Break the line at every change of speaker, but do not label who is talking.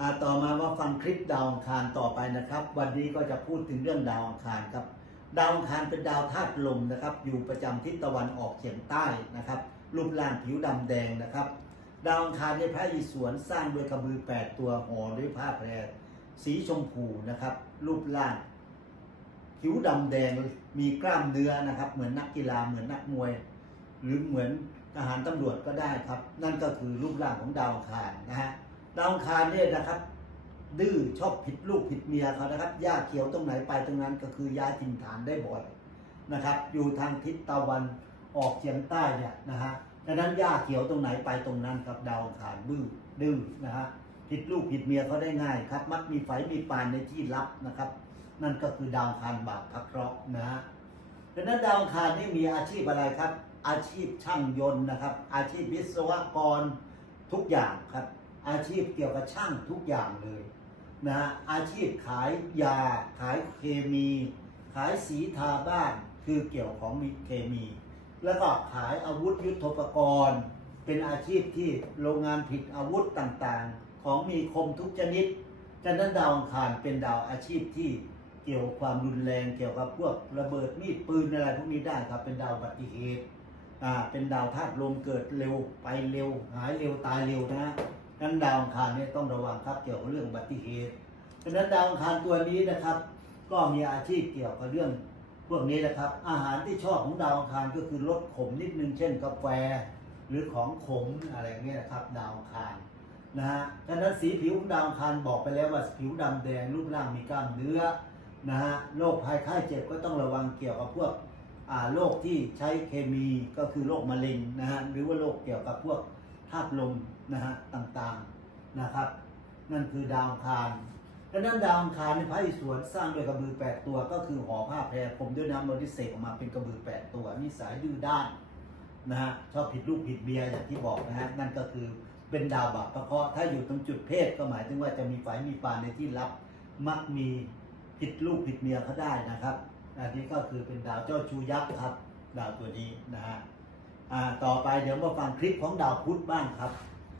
อ่าต่อมาว่าฟังคลิปดาวอังคารต่อไปนะครับ วันนี้ก็จะพูดถึงเรื่องดาวอังคารครับ ดาวอังคารเป็นดาวธาตุลมนะครับ อยู่ประจำทิศตะวันออกเฉียงใต้นะครับ รูปร่างผิวดำแดงนะครับ ดาวอังคารในพระอิศวรสร้างด้วยกระบือ8ตัวห่อด้วยผ้าแพรสีชมพูนะครับ รูปร่าง ผิวดำแดงมีกล้ามเนื้อนะครับ เหมือนนักกีฬาเหมือนนักมวย หรือเหมือนทหารตำรวจก็ได้ครับ นั่นก็คือรูปร่างของดาวอังคารนะฮะ ดาวคารเนี่ยนะครับ ดื้อชอบผิดลูกผิดเมียเขานะครับหญ้าเขียวตรงไหนไปตรงนั้นก็คือย้ายถิ่นฐานได้บ่อยนะครับ อยู่ทางทิศตะวันออกเฉียงใต้เนี่ยนะฮะดังนั้นหญ้าเขียวตรงไหนไปตรงนั้นครับดาวคารดื้อดื้อนะฮะผิดลูกผิดเมียเขาได้ง่ายครับ มักมีไฟมีปานในที่ลับนะครับ นั่นก็คือดาวคารบาปพระเคราะห์นะฮะดังนั้นดาวคารนี่มีอาชีพอะไรครับ อาชีพช่างยนต์นะครับ อาชีพวิศวกรทุกอย่างครับ อาชีพเกี่ยวกับช่างทุกอย่างเลยนะอาชีพขายยา ขายเคมี ขายสีทาบ้านคือเกี่ยวของมีเคมี แล้วก็ขายอาวุธยุทโธปกรณ์ เป็นอาชีพที่โรงงานผลิตอาวุธต่างๆ ของมีคมทุกชนิดฉะนั้นดาวอังคารเป็นดาวอาชีพที่เกี่ยวกับความรุนแรงเกี่ยวกับพวกระเบิดมีดปืนอะไรพวกนี้ได้ครับเป็นดาวบัติเหตุอ่าเป็นดาวธาตุลมเกิดเร็วไปเร็วหายเร็วตายเร็วนะฮะ นั้นดาวอังคารเนี่ยต้องระวังครับเกี่ยวกับเรื่องอุบัติเหตุฉะนั้นดาวอังคารตัวนี้นะครับ ก็มีอาชีพเกี่ยวกับเรื่องพวกนี้นะครับ อาหารที่ชอบของดาวอังคารก็คือลดขมนิดนึงเช่นกาแฟ หรือของขมอะไรเงี้ยนะครับ ดาวอังคารนะฮะฉะนั้นสีผิวของดาวอังคารบอกไปแล้วว่าผิวดำแดงรูปร่างมีกล้ามเนื้อนะฮะโรคภัยไข้เจ็บก็ต้องระวังเกี่ยวกับพวกโรคที่ใช้เคมีก็คือโรคมะเร็งนะฮะหรือว่าโรคเกี่ยวกับพวก ธาตุลมนะฮะต่างๆนะครับ นั่นคือดาวคารดังนั้นดาวคารในพระอิศวรสร้างด้วยกระบือ8ตัว ก็คือห่อผ้าแพรผมด้วยน้ำมันที่เสกออกมาเป็นกระบือ8ตัวนิสัยดื้อด้านนะฮะชอบผิดลูกผิดเมียอย่างที่บอกนะฮะนั่นก็คือเป็นดาวบาปพระเคราะถ้าอยู่ตรงจุดเพศก็หมายถึงว่าจะมีไฟมีปานในที่ลับมักมีผิดลูกผิดเมียเขาได้นะครับ อันนี้ก็คือเป็นดาวเจ้าชูยักษ์ครับ ดาวตัวนี้นะฮะ ต่อไปเดี๋ยวมาฟังคลิปของดาวพุธบ้างครับ